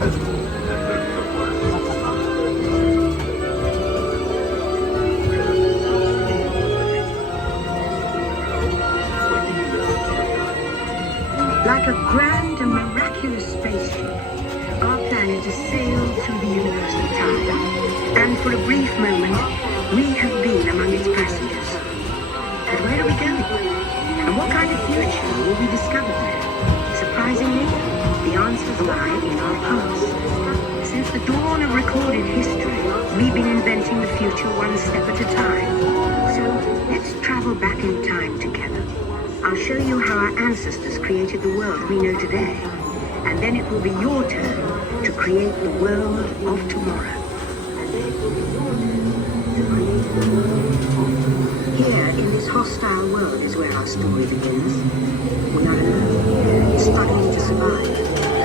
Like a grand and miraculous spaceship, our planet has sailed through the universe of time, and for a brief moment, we have been among its passengers. But where are we going? And what kind of future will we discover there? Surprisingly, the answers lie in our past. Since the dawn of recorded history, we've been inventing the future one step at a time. So let's travel back in time together. I'll show you how our ancestors created the world we know today, and then it will be your turn to create the world of tomorrow. Here, in this hostile world, is where our story begins. We are alone, struggling to survive,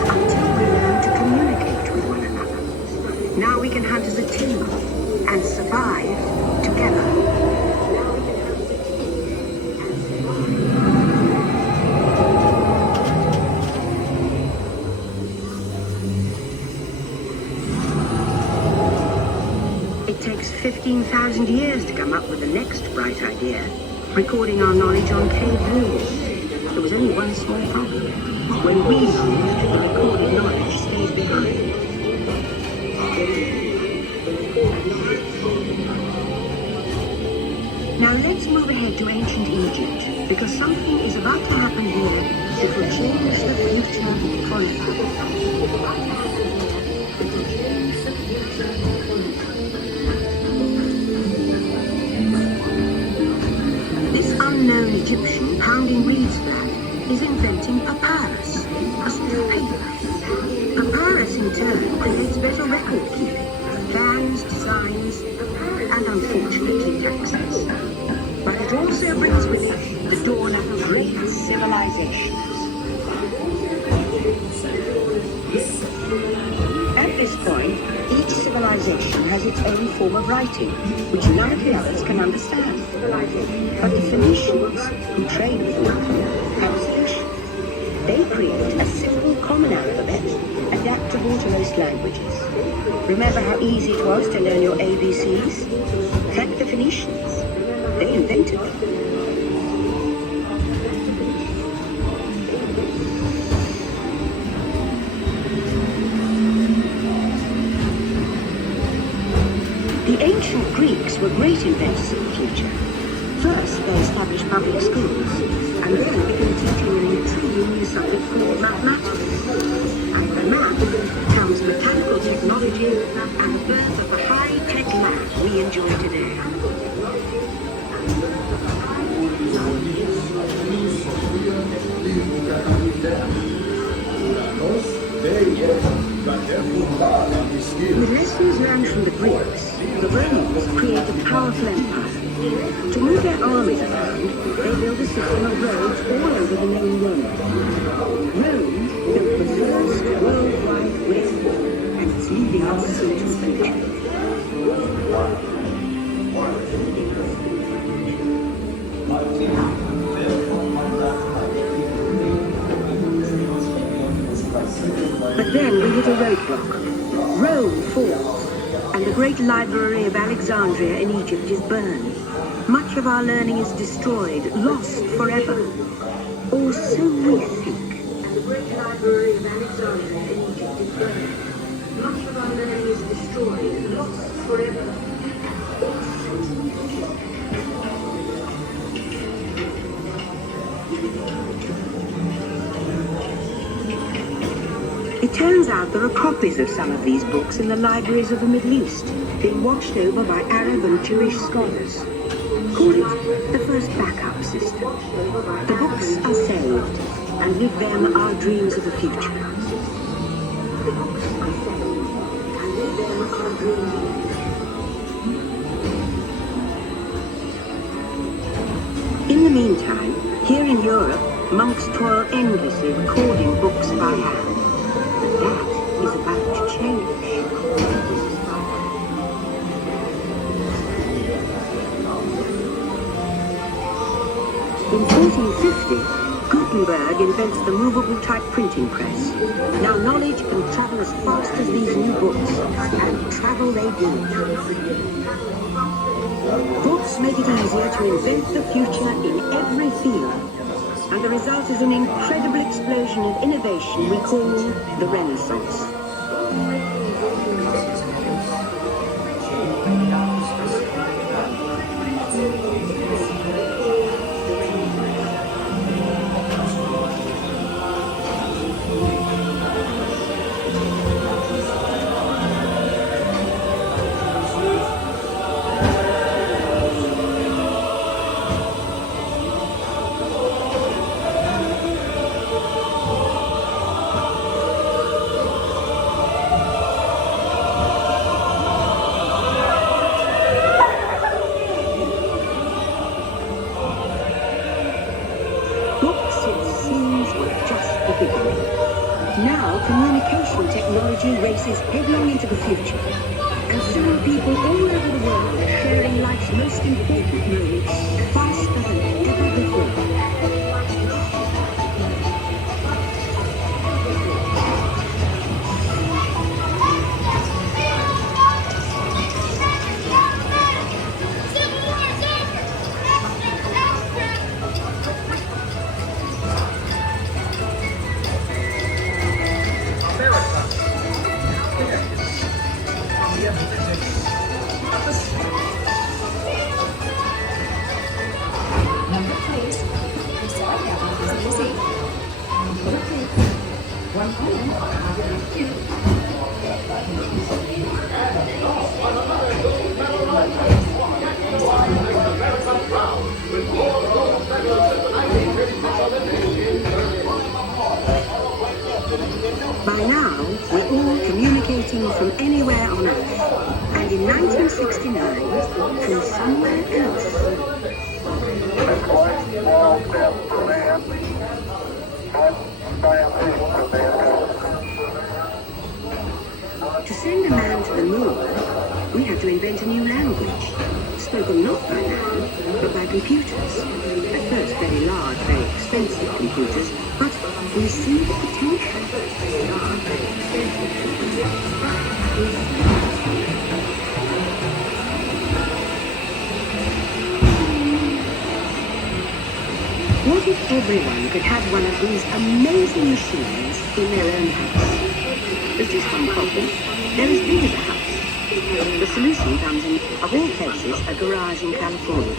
until we learn to communicate with one another. Now we can hunt as a team, and survive together. It takes 15,000 years to come up with the next bright idea, recording our knowledge on cave walls. There was only one small problem. When we move, the recorded knowledge stays behind. Now let's move ahead to ancient Egypt, because something is about to happen here that will change the future forever. This unknown Egyptian pounding reeds flat is inventing papyrus, a stiff paper. Papyrus in turn creates better record keeping, plans, designs, and unfortunately taxes. But it also brings with it the dawn of great civilizations. At this point, each civilization has its own form of writing, which none of the others can understand. But the Phoenicians, who trade with Northern, have a solution. They create a simple common alphabet, adaptable to most languages. Remember how easy it was to learn your ABCs? Thank the Phoenicians. They invented them. The ancient Greeks were great inventors of the future. First, they established public schools, and then began teaching an intriguing new subject called mathematics. And with math comes mechanical technology and the birth of the high-tech lab we enjoy today. With lessons learned from the Greeks, the Romans created powerful empire. To move their armies around, they built a system of roads all over the main world. Rome built the first worldwide railway, and it's leading us into the future. But then we hit a roadblock. Rome falls, and the great library of Alexandria in Egypt is burned. Much of our learning is destroyed, lost forever. Or so we think. And the great library of Alexandria in Egypt is burned. Much of our learning is destroyed, lost forever. Or so we think. It turns out there are copies of some of these books in the libraries of the Middle East, being watched over by Arab and Jewish scholars. Call it the first backup system. The books are saved, and with them our dreams of the future. The books are saved, and with them our dreams of the future. In the meantime, here in Europe, monks toil endlessly recording books by hand. That is about to change. In 1450, Gutenberg invents the movable type printing press. Now knowledge can travel as fast as these new books, and travel they do. Books make it easier to invent the future in every field, and the result is an incredible explosion of innovation we call the Renaissance. Now, communication technology races headlong into the future, and soon people all over the world are sharing life's most important moments faster than ever before. By now, we're all communicating from anywhere on Earth, and in 1969, from somewhere else. To send a man to the moon, we had to invent a new language, spoken not by man, but by computers. At first, very large, very expensive computers, but we see the potential. What if everyone could have one of these amazing machines in their own house? There's just one problem. They're as big as a house. The solution comes in, of all places, a garage in California.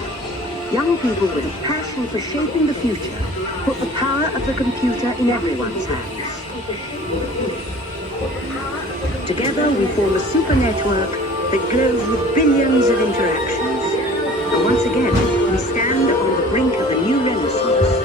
Young people with a passion for shaping the future put the power of the computer in everyone's hands. Together we form a super network that glows with billions of interactions. And once again, we stand on the brink of a new renaissance.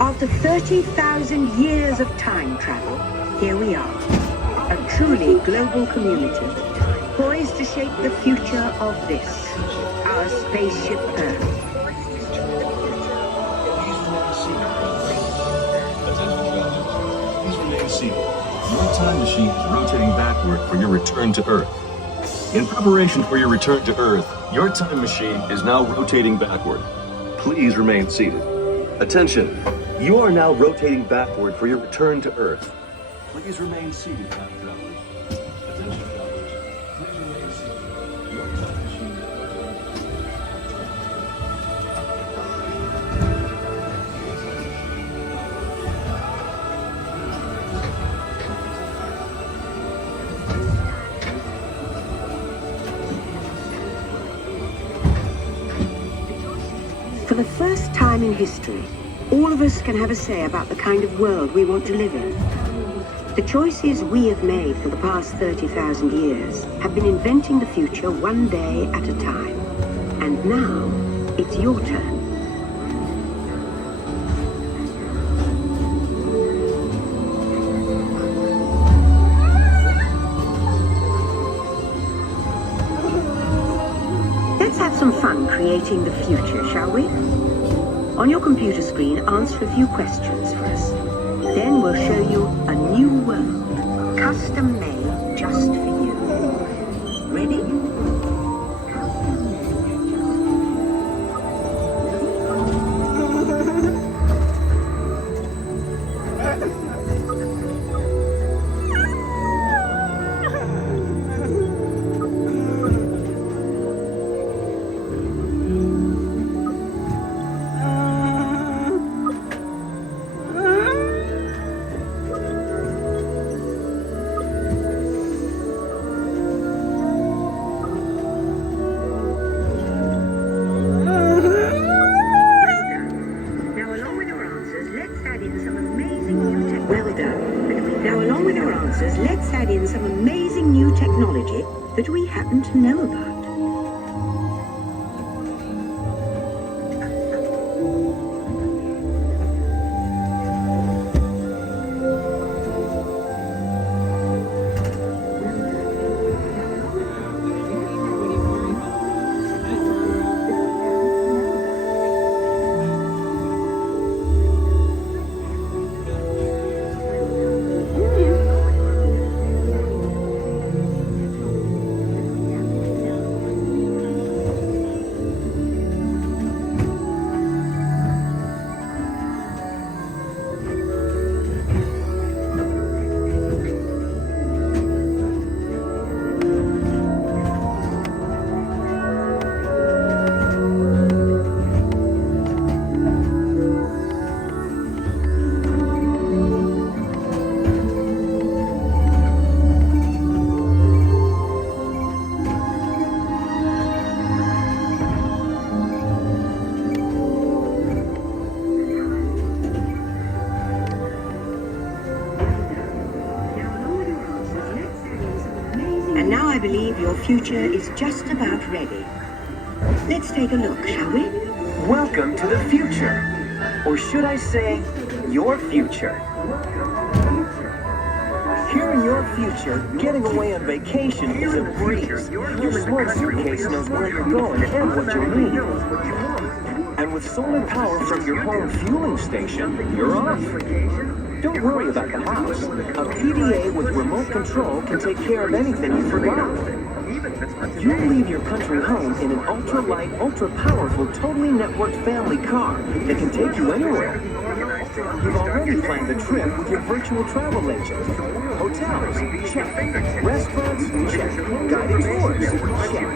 After 30,000 years of time travel, here we are, a truly global community, poised to shape the future of this, our spaceship Earth. Please remain seated. Your time machine is rotating backward for your return to Earth. In preparation for your return to Earth, your time machine is now rotating backward. Please remain seated. Attention! You are now rotating backward for your return to Earth. Please remain seated, time travelers. Attention, travelers. Please remain seated. Your time machine. For the first time in history, all of us can have a say about the kind of world we want to live in. The choices we have made for the past 30,000 years have been inventing the future one day at a time. And now, it's your turn. have some fun creating the future, shall we? On your computer screen, answer a few questions for us. Then we'll show you a new world, custom-made just for you. Ready? Let's add in some amazing new technology that we happen to know about. And now I believe your future is just about ready. Let's take a look, shall we? Welcome to the future. Or should I say, your future. Here in your future, getting away on vacation is a breeze. Your smart suitcase knows where you're going and what you'll need. And with solar power from your home fueling station, you're off. Don't worry about the house. A PDA with remote control can take care of anything you forgot. You'll leave your country home in an ultra-light, ultra-powerful, totally networked family car that can take you anywhere. You've already planned the trip with your virtual travel agent. Hotels, check. Restaurants, check. Guided tours, check.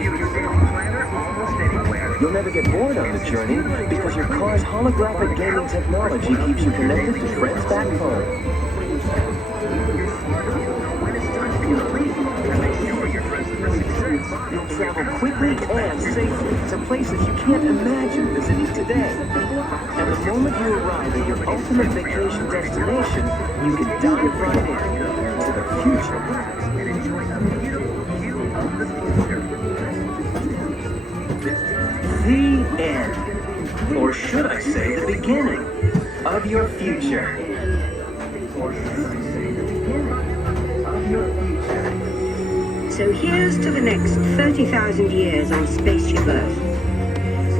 You'll never get bored on the journey because your car's holographic gaming technology keeps you connected to friends back home. You'll travel quickly and safely to places you can't imagine visiting today. And the moment you arrive at your ultimate vacation destination, you can dive right into the future. The end. Or should I say the beginning of your future. So here's to the next 30,000 years on Spaceship Earth.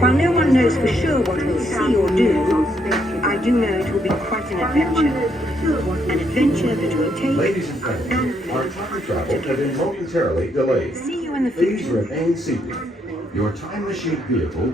While no one knows for sure what we'll see or do, I do know it will be quite an adventure. An adventure that will take Ladies and gentlemen, our time travel has been momentarily delayed. See you in the Please future. remain seated. Your time machine vehicle